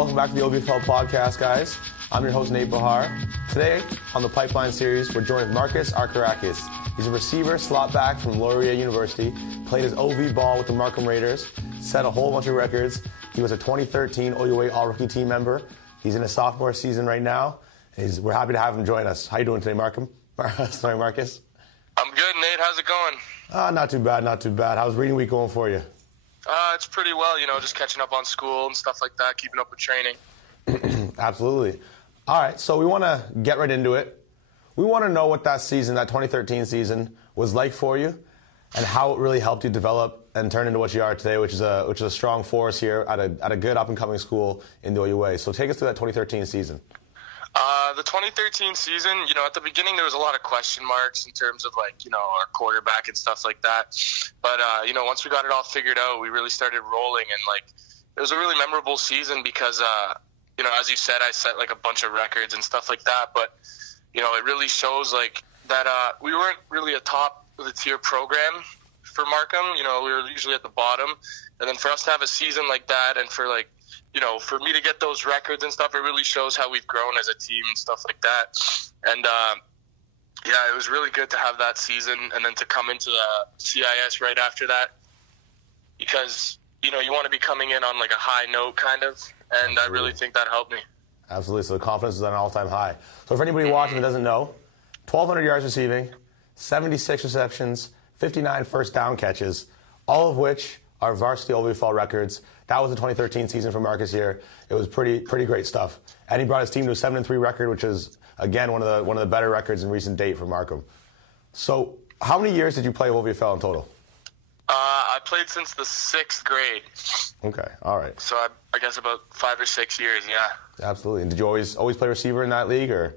Welcome back to the OVFL podcast, guys. I'm your host, Nate Behar. Today, on the Pipeline series, we're joined with Marcus Arkarakas. He's a receiver, slot back from Laurier University, played his OV ball with the Markham Raiders, set a whole bunch of records. He was a 2013 OUA All-Rookie team member. He's in his sophomore season right now. We're happy to have him join us. How you doing today, Marcus? I'm good, Nate. How's it going? Not too bad, not too bad. How's reading week going for you? It's pretty well, just catching up on school and stuff like that, keeping up with training. Absolutely. All right, so we want to get right into it. We want to know what that season, that 2013 season, was like for you and how it really helped you develop and turn into what you are today, which is a strong force here at a good up-and-coming school in the OUA. So take us through that 2013 season. The 2013 season, at the beginning there was a lot of question marks in terms of our quarterback and stuff like that. But, once we got it all figured out, we really started rolling, and it was a really memorable season because, as you said, I set a bunch of records and stuff like that. But, it really shows that we weren't really a top of the tier program for Markham. We were usually at the bottom. And then for us to have a season like that and for for me to get those records and stuff, it really shows how we've grown as a team and stuff like that. And, it was really good to have that season and then to come into the CIS right after that because, you want to be coming in on a high note kind of, and Absolutely. I really think that helped me. Absolutely. So the confidence is at an all-time high. So for anybody watching that doesn't know, 1,200 yards receiving, 76 receptions, 59 first down catches, all of which are varsity OVFL records. That was the 2013 season for Marcus here. It was pretty great stuff. And he brought his team to a 7-3 record, which is, again, one of the better records in recent date for Markham. So how many years did you play OVFL in total? I played since the 6th grade. Okay, all right. So I guess about 5 or 6 years, yeah. Absolutely. And did you always play receiver in that league, or?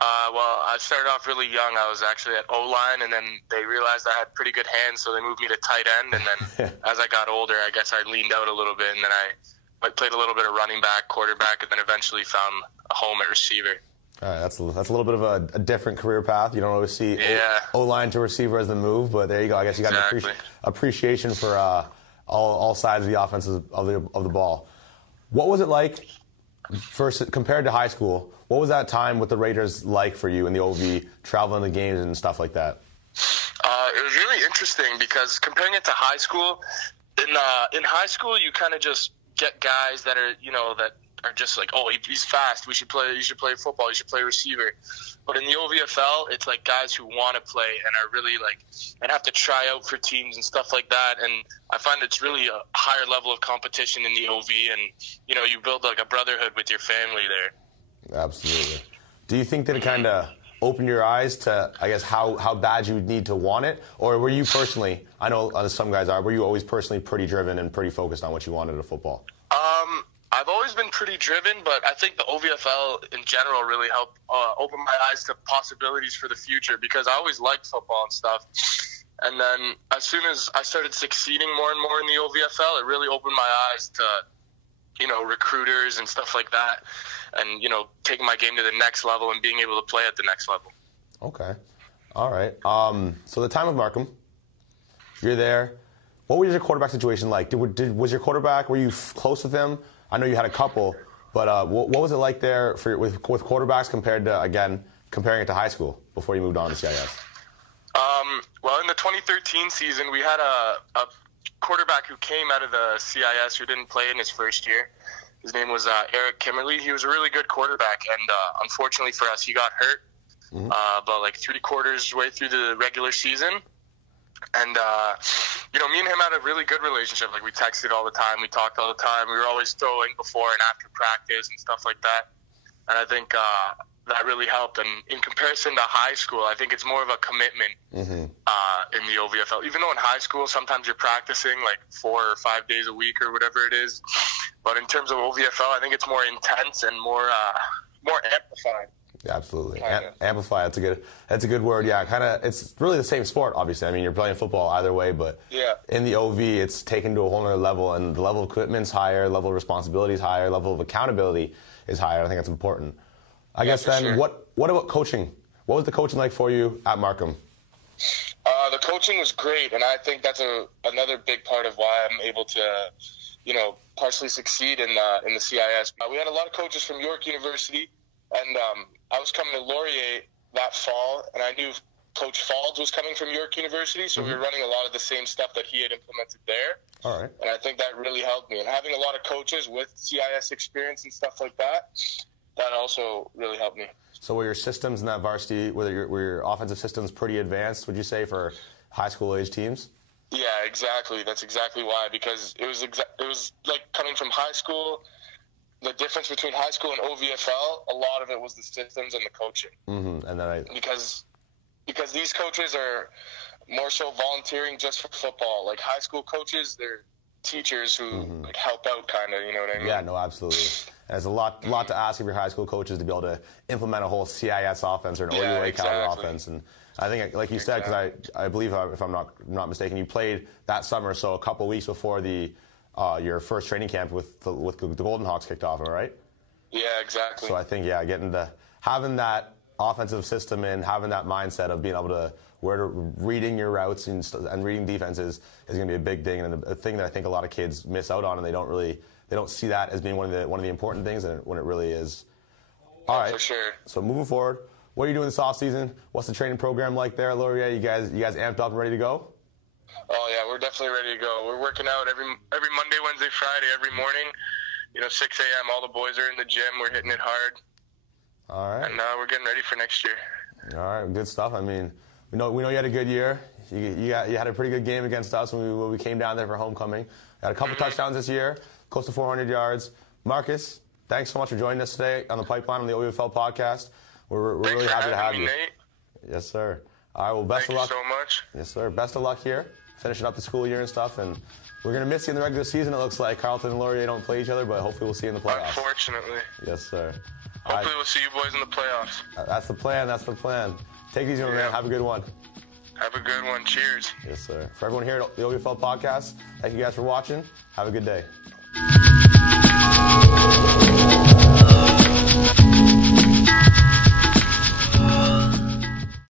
Well, I started off really young. I was actually at O-line, and then they realized I had pretty good hands, so they moved me to tight end. And then as I got older, I guess I leaned out a little bit, and then I played a little bit of running back, quarterback, and then eventually found a home at receiver. All right, that's a little bit of a different career path. You don't always see O-line to receiver as the move, but there you go. I guess you got an appreciation for all sides of the offense of the ball. What was it like compared to high school? What was that time with the Raiders like for you in the OV, traveling the games and stuff like that? It was really interesting because comparing it to high school, in high school you kind of just get guys that are that are just he's fast. You should play football. You should play receiver. But in the OVFL, it's guys who want to play and are really and have to try out for teams and stuff like that. And I find it's really a higher level of competition in the OV, and you build a brotherhood with your family there. Absolutely. Do you think that it kind of opened your eyes to, I guess, how bad you would need to want it? Or were you personally, I know some guys are, were you always personally pretty driven and pretty focused on what you wanted of football? I've always been pretty driven, but I think the OVFL in general really helped open my eyes to possibilities for the future because I always liked football and stuff. And then as soon as I started succeeding more and more in the OVFL, it really opened my eyes to, recruiters and stuff like that. And, taking my game to the next level and being able to play at the next level. Okay. All right. So the time with Markham, you're there. What was your quarterback situation like? Was your quarterback, were you close with him? I know you had a couple, but what was it like there with quarterbacks compared to, comparing it to high school before you moved on to CIS? Well, in the 2013 season, we had a quarterback who came out of the CIS who didn't play in his first year. His name was Eric Kimmerly. He was a really good quarterback, and unfortunately for us, he got hurt about 3/4 way through the regular season. And, me and him had a really good relationship. We texted all the time. We talked all the time. We were always throwing before and after practice and stuff like that. And I think that really helped. And in comparison to high school, I think it's more of a commitment in the OVFL. Even though in high school, sometimes you're practicing 4 or 5 days a week or whatever it is. But in terms of OVFL, I think it's more intense and more amplified. Absolutely. Amplify, that's a good word. Yeah, it's really the same sport, obviously. I mean, you're playing football either way, but in the OV, it's taken to a whole other level, and the level of commitment's higher, level of responsibility is higher, level of accountability is higher. I think that's important. I guess then, sure. What about coaching? What was the coaching like for you at Markham? The coaching was great, and I think that's another big part of why I'm able to partially succeed in the CIS. We had a lot of coaches from York University, and I was coming to Laurier that fall, and I knew Coach Falds was coming from York University, so we were running a lot of the same stuff that he had implemented there. All right. And I think that really helped me. And having a lot of coaches with CIS experience and stuff like that, that also really helped me. So were your systems in that varsity, were your offensive systems pretty advanced, would you say, for high school age teams? Yeah, exactly. That's exactly why, because it was like coming from high school. The difference between high school and OVFL, a lot of it was the systems and the coaching. Mm-hmm. And then because these coaches are more so volunteering just for football. Like high school coaches, they're teachers who like help out, kind of. You know what I mean? Yeah, no, absolutely. And there's a lot to ask of your high school coaches to be able to implement a whole CIS offense or an OUA caliber offense. And I think, like you said, because I believe, if I'm not mistaken, you played that summer, so a couple weeks before your first training camp with the Golden Hawks kicked off, am I right? Yeah, exactly. So I think, having that offensive system and having that mindset of being able to reading your routes and reading defenses is going to be a big thing, and a thing that I think a lot of kids miss out on, and they don't see that as being one of the important things, and when it really is. All right. For sure. So moving forward, what are you doing this off season? What's the training program like there at Laurier? You guys amped up and ready to go? Oh yeah, we're definitely ready to go. We're working out every Monday, Wednesday, Friday, every morning. 6 a.m. All the boys are in the gym. We're hitting it hard. All right. And we're getting ready for next year. All right, good stuff. I mean, we know you had a good year. You had a pretty good game against us when we came down there for homecoming. Had a couple touchdowns this year, close to 400 yards. Marcus, thanks so much for joining us today on the Pipeline on the OVFL podcast. We're really happy to have you. Nate. Yes, sir. All right, well, best of luck. Thank you so much. Yes, sir. Best of luck here, finishing up the school year and stuff. And we're going to miss you in the regular season, it looks like. Carleton and Laurier don't play each other, but hopefully we'll see you in the playoffs. Unfortunately. Yes, sir. Hopefully we'll see you boys in the playoffs. That's the plan. Take it easy, man. Have a good one. Have a good one. Cheers. Yes, sir. For everyone here at the OVFL podcast, thank you guys for watching. Have a good day.